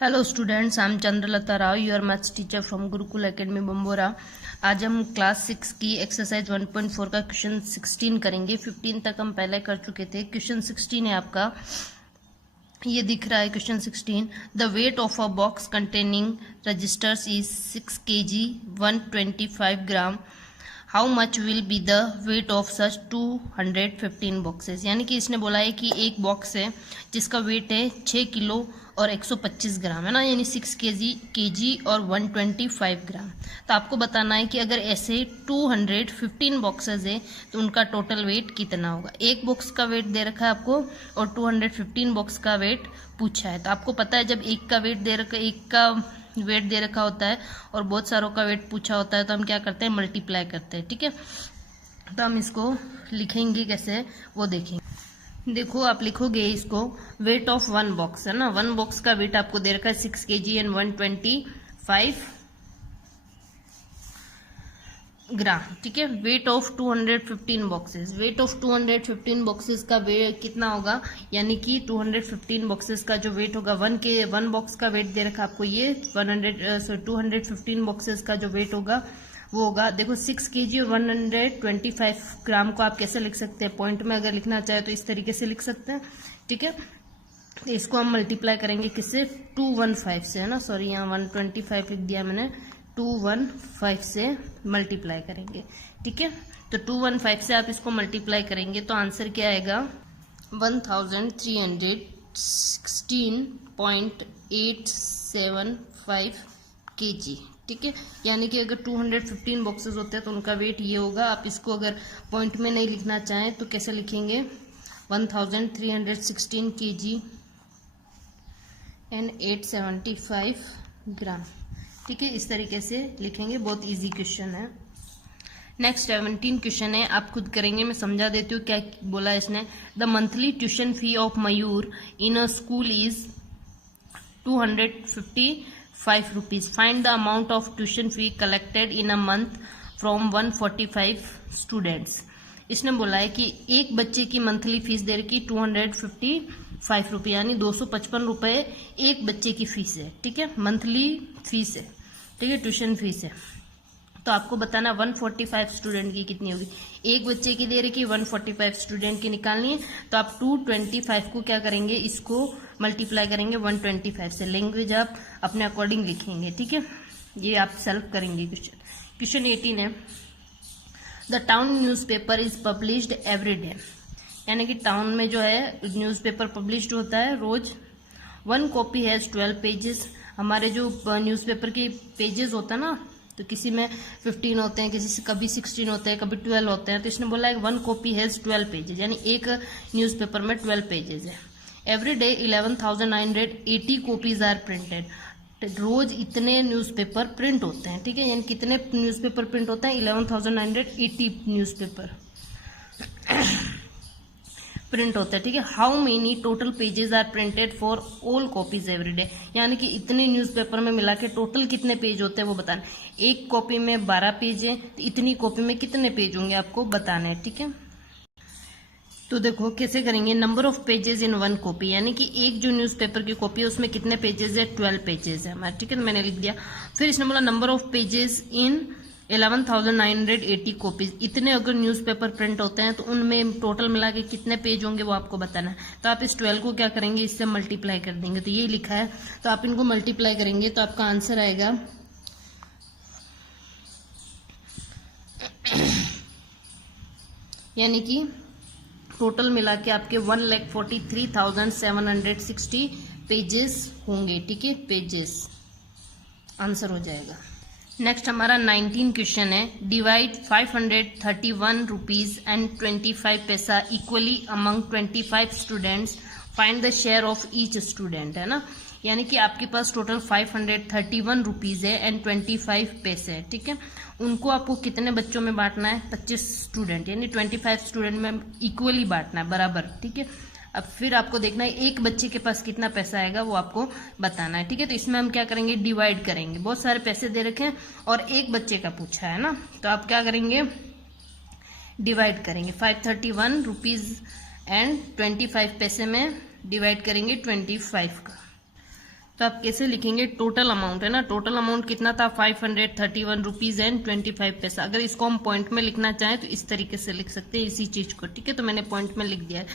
Hello students, I am Chandralata Rao, your maths teacher from Gurukul academy Bambora. आज हम class 6 की exercise 1.4 का क्वेश्चन 16 करेंगे। 15 तक हम पहले कर चुके थे। क्वेश्चन 16 है आपका, ये दिख रहा है question 16। The weight of a box containing registers is 6 kg 125 gram. How much will be the weight of such 215 boxes. यानी कि इसने बोला है कि एक बॉक्स है जिसका वेट है 6 किलो और 125 ग्राम, है ना, यानी 6 केजी और 125 ग्राम। तो आपको बताना है कि अगर ऐसे 215 बॉक्सेस है तो उनका टोटल वेट कितना होगा। एक बॉक्स का वेट दे रखा है आपको और 215 बॉक्स का वेट पूछा है। तो आपको पता है जब एक का वेट दे रखा होता है और बहुत सारों का वेट पूछा होता है तो हम क्या करते हैं, मल्टीप्लाई करते हैं। ठीक है, तो हम इसको लिखेंगे कैसे वो देखेंगे। देखो, आप लिखोगे इसको, वेट ऑफ वन बॉक्स, है ना, वन बॉक्स का वेट आपको दे रखा है 6 kg एंड 125 ग्राम। ठीक है, weight of 215 boxes, weight of 215 boxes का वेट कितना होगा, यानी कि 215 बॉक्सेस का जो वेट होगा, वन बॉक्स का वेट दे रखा आपको ये 215 बॉक्सेस का जो वेट होगा वो होगा, देखो 6 kg और 125 ग्राम को आप कैसे लिख सकते हैं, पॉइंट में अगर लिखना चाहे तो इस तरीके से लिख सकते हैं। ठीक है, तो इसको हम मल्टीप्लाई करेंगे किससे, 215 से, है ना, सॉरी यहाँ 125 लिख दिया मैंने, 215 से मल्टीप्लाई करेंगे। ठीक है, तो 215 से आप इसको मल्टीप्लाई करेंगे तो आंसर क्या आएगा, 1316.875 kg। ठीक है, यानी कि अगर 215 बॉक्सेस होते हैं तो उनका वेट ये होगा। आप इसको अगर पॉइंट में नहीं लिखना चाहें तो कैसे लिखेंगे, 1316 kg एंड 875 ग्राम। ठीक है, इस तरीके से लिखेंगे, बहुत इजी क्वेश्चन है। नेक्स्ट 17 क्वेश्चन है, आप खुद करेंगे, मैं समझा देती हूँ क्या बोला इसने। The monthly tuition fee of Mayur in a school is 255 rupees. Find the amount of tuition fee collected in a month from 145 students. इसने बोला है कि एक बच्चे की मंथली फीस दे रखी 255 रुपये, यानी 255 रुपये एक बच्चे की फीस है। ठीक है, मंथली फीस है, ठीक है, ट्यूशन फीस है। तो आपको बताना 145 स्टूडेंट की कितनी होगी। एक बच्चे की दे रखी 145 स्टूडेंट की निकालनी है, तो आप 225 को क्या करेंगे, इसको मल्टीप्लाई करेंगे 125 से। लैंग्वेज आप अपने अकॉर्डिंग लिखेंगे। ठीक है, ये आप सेल्फ करेंगे। क्वेश्चन 18 है, the town newspaper is published every day. यानी कि टाउन में जो है न्यूज़पेपर पब्लिश्ड होता है रोज। One copy has 12 pages. हमारे जो न्यूज़पेपर के पेजेस होते हैं ना, तो किसी में 15 होते हैं, किसी से कभी 16 होते हैं, कभी 12 होते हैं। तो इसने बोला है वन कॉपी हैज 12 पेजेस, यानी एक न्यूज़पेपर में 12 पेजेस है। Every day 11,980 copies are printed. रोज इतने न्यूज़पेपर प्रिंट होते हैं। ठीक है, यानी कितने न्यूज़पेपर प्रिंट होते हैं, 11,980 न्यूज़पेपर प्रिंट होता है। ठीक है, how many total pages are printed for all copies every day. यानी कि इतने न्यूज़पेपर में मिला के टोटल कितने पेज होते हैं वो बताना। एक कॉपी में 12 पेज है, तो इतनी कॉपी में कितने पेज होंगे आपको बताना है। ठीक है, तो देखो कैसे करेंगे, number of pages in one copy, यानी कि एक जो न्यूज़पेपर की कॉपी है उसमें कितने पेजेस है, 12 पेजेस है हमारे। ठीक है, मैंने लिख दिया। फिर इसने बोला number of pages in 11,980 copies. इतने अगर न्यूज़पेपर प्रिंट होते हैं तो उनमें टोटल मिला के कितने पेज होंगे वो आपको बताना है। तो आप इस 12 को क्या करेंगे, इससे मल्टीप्लाई कर देंगे। तो ये लिखा है, तो आप इनको मल्टीप्लाई करेंगे तो आपका आंसर आएगा यानी कि टोटल मिला के आपके 1,43,760 पेजेस होंगे। ठीक है, पेजेस आंसर हो जाएगा। नेक्स्ट हमारा 19 क्वेश्चन है, डिवाइड 531 रुपीज एंड 25 पैसा equally among 25 students. Find the share of each student, है ना। यानी कि आपके पास टोटल 531 रुपीज है एंड 25 पैसे है। ठीक है, उनको आपको कितने बच्चों में बांटना है, 25 स्टूडेंट, यानी 25 स्टूडेंट में इक्वली बांटना है, बराबर। ठीक है, अब फिर आपको देखना है एक बच्चे के पास कितना पैसा आएगा वो आपको बताना है। ठीक है, तो इसमें हम क्या करेंगे, डिवाइड करेंगे। बहुत सारे पैसे दे रखे हैं और एक बच्चे का पूछा है ना, तो आप क्या करेंगे, डिवाइड करेंगे। 531 रुपीज एंड 25 पैसे में डिवाइड करेंगे 25 का। तो आप कैसे लिखेंगे, टोटल अमाउंट है ना, टोटल अमाउंट कितना था 531 रुपीज एंड 25 पैसा। अगर इसको हम पॉइंट में लिखना चाहें तो इस तरीके से लिख सकते हैं इसी चीज को, ठीक है। तो मैंने पॉइंट में लिख दिया है,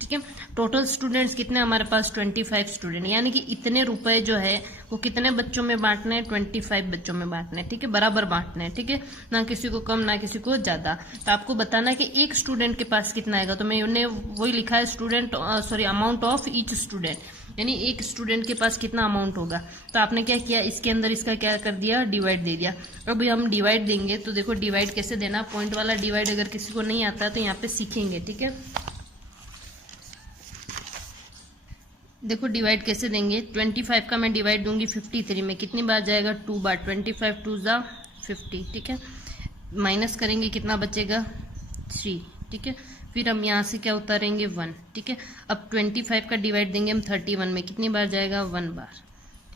ठीक है। टोटल स्टूडेंट्स कितने हमारे पास 25 स्टूडेंट, यानी कि इतने रुपए जो है वो कितने बच्चों में बांटने हैं, 25 बच्चों में बांटने हैं, ठीक है, बराबर बांटने हैं, ठीक है, ना किसी को कम ना किसी को ज्यादा। तो आपको बताना है कि एक स्टूडेंट के पास कितना आएगा, तो मैंने वही लिखा है student amount of each student, यानी एक स्टूडेंट के पास कितना अमाउंट होगा। तो आपने क्या किया, इसके अंदर इसका क्या कर दिया, डिवाइड दे दिया। अब हम डिवाइड देंगे तो देखो डिवाइड कैसे देना, पॉइंट वाला डिवाइड अगर किसी को नहीं आता तो यहाँ पे सीखेंगे, ठीक है। देखो डिवाइड कैसे देंगे, 25 का मैं डिवाइड दूंगी 53 में, कितनी बार जाएगा, 2 बार, 25 2 जा 50, ठीक है। माइनस करेंगे कितना बचेगा, 3, ठीक है। फिर हम यहाँ से क्या उतारेंगे, 1, ठीक है। अब 25 का डिवाइड देंगे हम 31 में, कितनी बार जाएगा, 1 बार,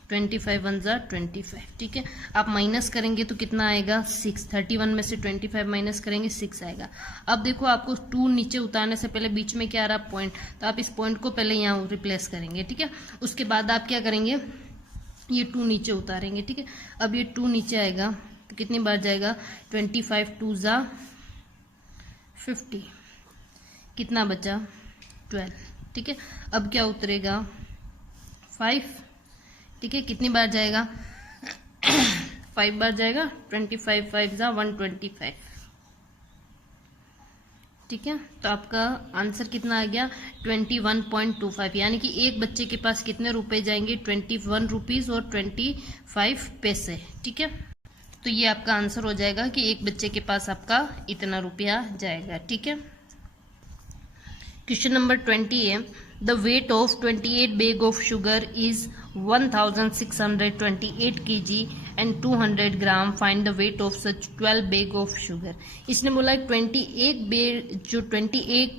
25 1 जा 25, ठीक है। आप माइनस करेंगे तो कितना आएगा, 6, 31 में से 25 माइनस करेंगे 6 आएगा। अब देखो आपको 2 नीचे उतारने से पहले बीच में क्या आ रहा, पॉइंट, तो आप इस पॉइंट को पहले यहाँ रिप्लेस करेंगे, ठीक है। उसके बाद आप क्या करेंगे, ये 2 नीचे उतारेंगे, ठीक है। अब ये 2 नीचे आएगा तो कितनी बार जाएगा, 25 2 जा 50, कितना बचा, 12, ठीक है। अब क्या उतरेगा, 5, ठीक है, कितनी बार जाएगा 5 बार जाएगा, 25 5 जा 125, ठीक है। तो आपका आंसर कितना आ गया, 21.25, यानी कि एक बच्चे के पास कितने रुपए जाएंगे, 21 रुपीज और 25 पैसे, ठीक है। तो ये आपका आंसर हो जाएगा कि एक बच्चे के पास आपका इतना रुपया जाएगा, ठीक है। क्वेश्चन नंबर 20 है, the weight of 28 bag of sugar is 1628 kg and 200 gram, find the weight of such 12 bag of sugar. इसने बोला 28 बैग, जो 28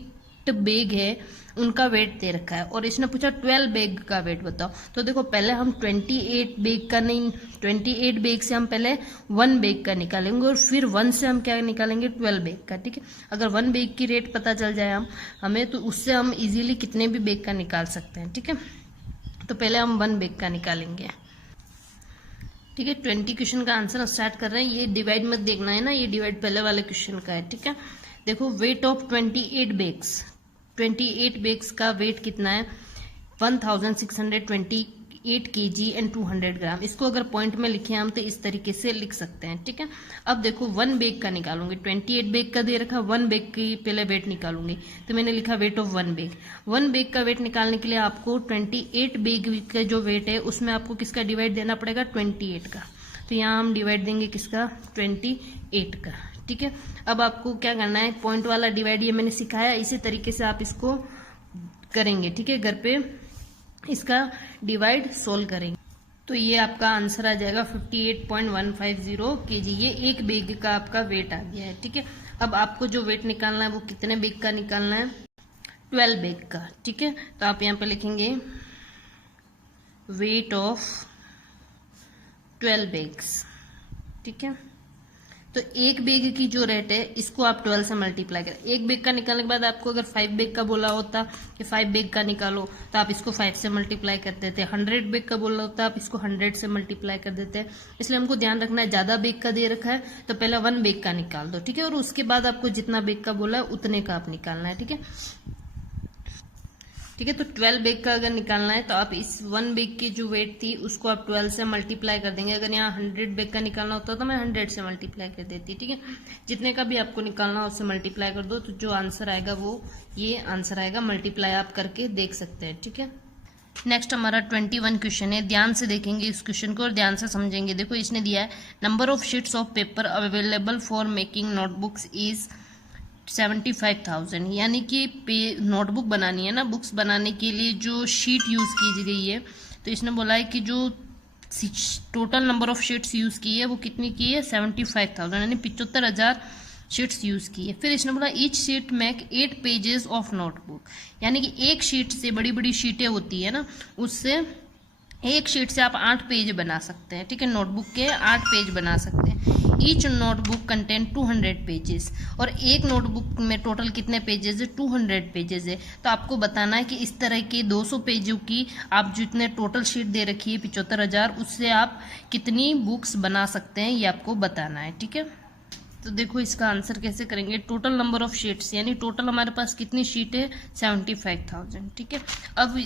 बैग है उनका वेट दे रखा है, और इसने पूछा 12 बैग का वेट बताओ। तो देखो पहले हम 28 बैग का नहीं, 28 बैग से हम पहले 1 बैग का निकालेंगे और फिर 1 से हम क्या निकालेंगे, 12 बैग का, ठीक है। अगर 1 बैग की रेट पता चल जाए हमें तो उससे हम इजीली कितने भी बैग का निकाल सकते हैं, ठीक है। तो पहले हम 1 बैग का निकालेंगे, ठीक है। 20 क्वेश्चन का आंसर स्टार्ट कर रहे हैं, ये डिवाइड मत देखना है ना, ये डिवाइड पहले वाले क्वेश्चन का है, ठीक है। देखो वेट ऑफ 28 बैग्स, 28 बैग्स का वेट कितना है, 1628 kg एंड 200 ग्राम। इसको अगर पॉइंट में लिखे हम तो इस तरीके से लिख सकते हैं, ठीक है। अब देखो 1 बैग का निकालूंगी, 28 बैग का दे रखा, 1 बैग की पहले वेट निकालूंगी, तो मैंने लिखा वेट ऑफ 1 बैग। 1 बैग का वेट निकालने के लिए आपको 28 बैग का जो वेट है उसमें आपको किसका डिवाइड देना पड़ेगा, 28 का। तो यहाँ हम डिवाइड देंगे किसका, 28 का, ठीक है। अब आपको क्या करना है, पॉइंट वाला डिवाइड ये मैंने सिखाया, इसी तरीके से आप इसको करेंगे, ठीक है। घर पे इसका डिवाइड सोल्व करेंगे तो ये आपका आंसर आ जाएगा 58.150 kg। ये एक बैग का आपका वेट आ गया है, ठीक है। अब आपको जो वेट निकालना है वो कितने बैग का निकालना है, 12 बैग का, ठीक है। तो आप यहाँ पे लिखेंगे वेट ऑफ 12 बैग्स, ठीक है। तो एक बैग की जो रेट है इसको आप 12 से मल्टीप्लाई करें। एक बैग का निकालने के बाद आपको अगर 5 बैग का बोला होता कि 5 बैग का निकालो तो आप इसको 5 से मल्टीप्लाई कर देते। 100 बैग का बोला होता आप इसको 100 से मल्टीप्लाई कर देते। इसलिए हमको ध्यान रखना है, ज्यादा बैग का दे रखा है तो पहले 1 बैग का निकाल दो, ठीक है, और उसके बाद आपको जितना बैग का बोला है उतने का आप निकालना है, ठीक है। ठीक है, तो 12 बैग का अगर निकालना है तो आप इस 1 बैग की जो वेट थी उसको आप 12 से मल्टीप्लाई कर देंगे। अगर यहाँ 100 बैग का निकालना होता तो मैं 100 से मल्टीप्लाई कर देती, ठीक है। जितने का भी आपको निकालना हो उससे मल्टीप्लाई कर दो तो जो आंसर आएगा वो ये आंसर आएगा। मल्टीप्लाई आप करके देख सकते हैं, ठीक है। नेक्स्ट हमारा 21 क्वेश्चन है, ध्यान से देखेंगे इस क्वेश्चन को और ध्यान से समझेंगे। देखो इसने दिया है number of sheets of paper available for making notebooks is 75,000, यानी कि नोटबुक बनानी है ना, बुक्स बनाने के लिए जो शीट यूज की गई है तो इसने बोला है कि जो total number of sheets use की है वो कितनी की है, 75,000, यानी 75,000 शीट्स यूज की है। फिर इसने बोला each sheet make 8 pages of notebook, यानी कि एक शीट से, बड़ी बड़ी शीटें होती है ना, उससे एक शीट से आप 8 पेज बना सकते हैं, ठीक है, नोटबुक के 8 पेज बना सकते हैं। ईच नोटबुक कंटेन 200 पेजेस, और एक नोटबुक में टोटल कितने पेजेस है, 200 पेजेस है। तो आपको बताना है कि इस तरह के 200 पेजों की आप जितने टोटल शीट दे रखी है 75,000, उससे आप कितनी बुक्स बना सकते हैं, ये आपको बताना है, ठीक है। तो देखो इसका आंसर कैसे करेंगे, टोटल नंबर ऑफ शीट्स, यानी टोटल हमारे पास कितनी शीट है, 75,000, ठीक है। अब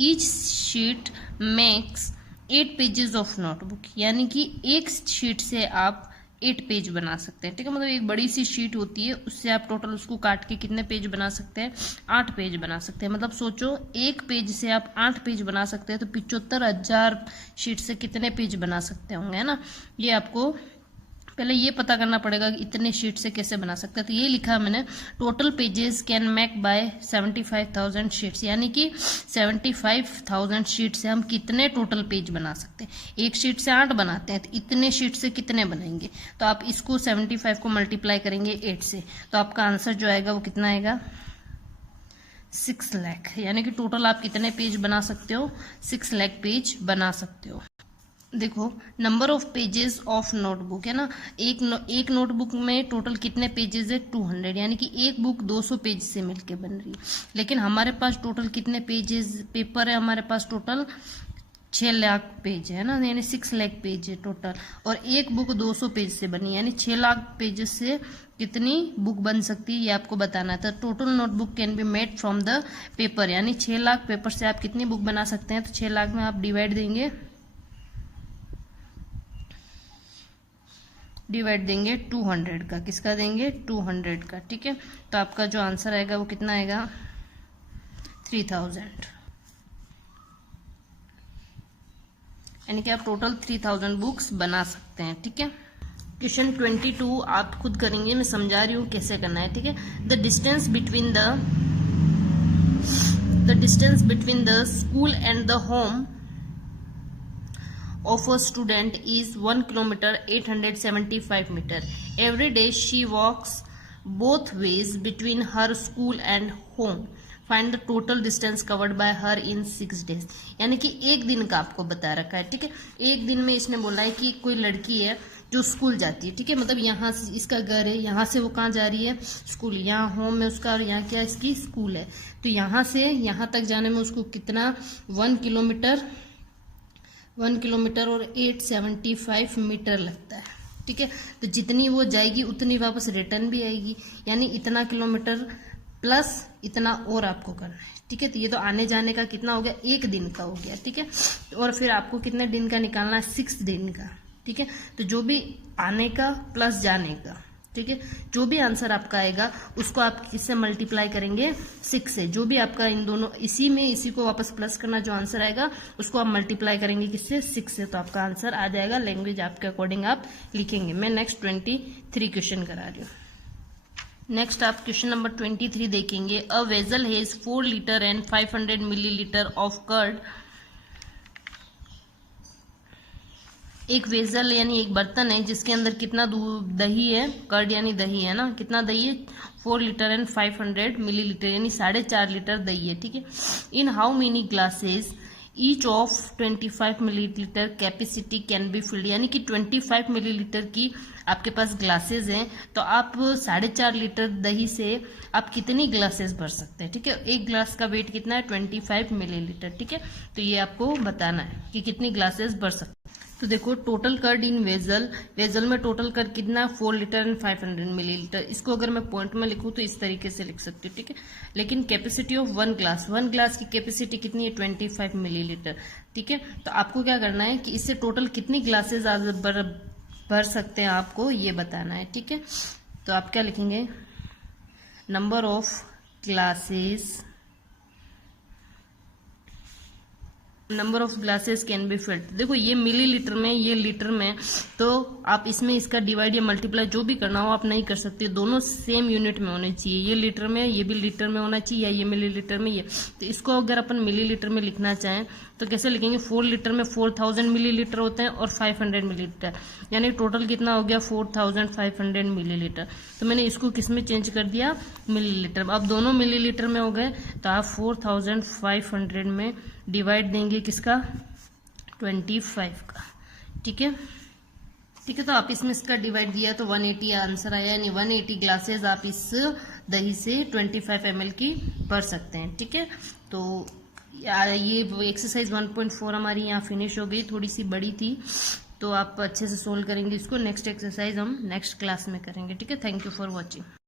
each sheet makes 8 pages of notebook, यानी कि एक शीट से आप 8 पेज बना सकते हैं, ठीक है। मतलब एक बड़ी सी शीट होती है, उससे आप टोटल उसको काट के कितने पेज बना सकते हैं, 8 पेज बना सकते हैं। मतलब सोचो एक पेज से आप 8 पेज बना सकते हैं, तो 75,000 शीट से कितने पेज बना सकते होंगे, है ना। ये आपको पहले ये पता करना पड़ेगा कि इतने शीट से कैसे बना सकते हैं। तो ये लिखा मैंने, total pages can make by 75,000 sheets, यानी कि 75,000 शीट से हम कितने टोटल पेज बना सकते हैं। एक शीट से 8 बनाते हैं, तो इतने शीट से कितने बनेंगे। तो आप इसको 75 को मल्टीप्लाई करेंगे 8 से, तो आपका आंसर जो आएगा वो कितना आएगा, 6 लाख। यानी कि टोटल आप कितने पेज बना सकते हो, 6 लाख पेज बना सकते हो। देखो number of pages of notebook है ना, एक नोटबुक में टोटल कितने पेजेस है, 200, यानी कि एक बुक 200 पेज से मिलके बन रही है। लेकिन हमारे पास टोटल कितने पेजेस पेपर है, हमारे पास टोटल 6 लाख पेज है ना, यानी 6 लाख पेज है टोटल, और एक बुक 200 पेज से बनी, यानी 6 लाख पेजेस से कितनी बुक बन सकती है, ये आपको बताना था। Total notebook can be made from the paper, यानी 6 लाख पेपर से आप कितनी बुक बना सकते हैं। तो 6 लाख में आप डिवाइड देंगे 200 का, किसका देंगे, 200 का, ठीक है। तो आपका जो आंसर आएगा वो कितना आएगा, 3000, यानी कि आप टोटल 3000 बुक्स बना सकते हैं, ठीक है। क्वेश्चन 22 आप खुद करेंगे, मैं समझा रही हूँ कैसे करना है, ठीक है। The distance between the school and the home of a student is 1 kilometer 875 meter. Every day she walks both ways between her school and home. Find the total distance covered by her in 6 days. यानी कि एक दिन का आपको बता रखा है, ठीक है। एक दिन में इसने बोला है कि कोई लड़की है जो स्कूल जाती है, ठीक है। मतलब यहाँ से इसका घर है, यहाँ से वो कहाँ जा रही है, स्कूल। यहाँ होम है उसका, और यहाँ क्या है, इसकी स्कूल है। तो यहाँ से यहाँ तक जाने में उसको कितना, 1 किलोमीटर और 875 मीटर लगता है, ठीक है। तो जितनी वो जाएगी उतनी वापस रिटर्न भी आएगी, यानी इतना किलोमीटर प्लस इतना और आपको करना है, ठीक है। तो ये तो आने जाने का कितना हो गया, एक दिन का हो गया, ठीक है। और फिर आपको कितने दिन का निकालना है, 6 दिन का, ठीक है। तो जो भी आने का प्लस जाने का, ठीक है, जो भी आंसर आपका आएगा उसको आप किससे मल्टीप्लाई करेंगे, 6 से। जो भी आपका इन दोनों इसी को वापस प्लस करना, जो आंसर आएगा उसको आप मल्टीप्लाई करेंगे किससे, 6 से। तो आपका आंसर आ जाएगा, लैंग्वेज आपके अकॉर्डिंग आप लिखेंगे। मैं नेक्स्ट 23 क्वेश्चन करा रही हूँ। नेक्स्ट आप क्वेश्चन नंबर 23 देखेंगे। A vessel has 4 litre and 500 millilitre of curd. एक वेजल यानी एक बर्तन है जिसके अंदर कितना दही है, कर्ड यानी दही है ना, कितना दही है, 4 लीटर एंड 500 मिलीलीटर, यानी 4.5 लीटर दही है, ठीक है। In how many glasses each of 25 millilitre capacity can be filled, यानी कि 25 मिलीलीटर की आपके पास ग्लासेस हैं, तो आप 4.5 लीटर दही से आप कितनी ग्लासेस भर सकते हैं, ठीक है। एक ग्लास का वेट कितना है, 25 मिलीलीटर, ठीक है। तो ये आपको बताना है कि कितनी ग्लासेस भर सकते हैं। तो देखो टोटल कर्ड इन वेजल में टोटल कर्ड कितना, 4 लीटर एंड 500 मिलीलीटर। इसको अगर मैं पॉइंट में लिखूं तो इस तरीके से लिख सकती हूँ, ठीक है। लेकिन कैपेसिटी ऑफ वन ग्लास की कैपेसिटी कितनी है, 25 मिलीलीटर, ठीक है। तो आपको क्या करना है कि इससे टोटल कितनी ग्लासेस भर सकते हैं, आपको ये बताना है, ठीक है। तो आप क्या लिखेंगे, number of glasses can be filled. देखो ये मिलीलीटर में, ये लीटर में, तो आप इसमें इसका डिवाइड या मल्टीप्लाई जो भी करना हो आप नहीं कर सकते, दोनों सेम यूनिट में होने चाहिए। ये लीटर में, ये भी लीटर में होना चाहिए, या ये मिलीलीटर में ये। तो इसको अगर अपन मिलीलीटर में लिखना चाहें तो कैसे लिखेंगे, 4 लीटर में 4000 मिलीलीटर होते हैं और 500 मिलीलीटर, यानी टोटल कितना हो गया, 4500 मिलीलीटर। तो मैंने इसको किस में चेंज कर दिया, मिलीलीटर। अब दोनों मिलीलीटर में हो गए, तो आप 4500 में डिवाइड देंगे किसका, 25 का। ठीक है, ठीक है। तो आप इसमें इसका डिवाइड दिया तो 180 आंसर आया, यानी 180 ग्लासेस आप इस दही से 25 ml की भर सकते हैं। ठीक है, तो ये एक्सरसाइज 1.4 हमारी यहाँ फिनिश हो गई, थोड़ी सी बड़ी थी, तो आप अच्छे से सोल्व करेंगे इसको। नेक्स्ट एक्सरसाइज हम नेक्स्ट क्लास में करेंगे। ठीक है, थैंक यू फॉर वॉचिंग।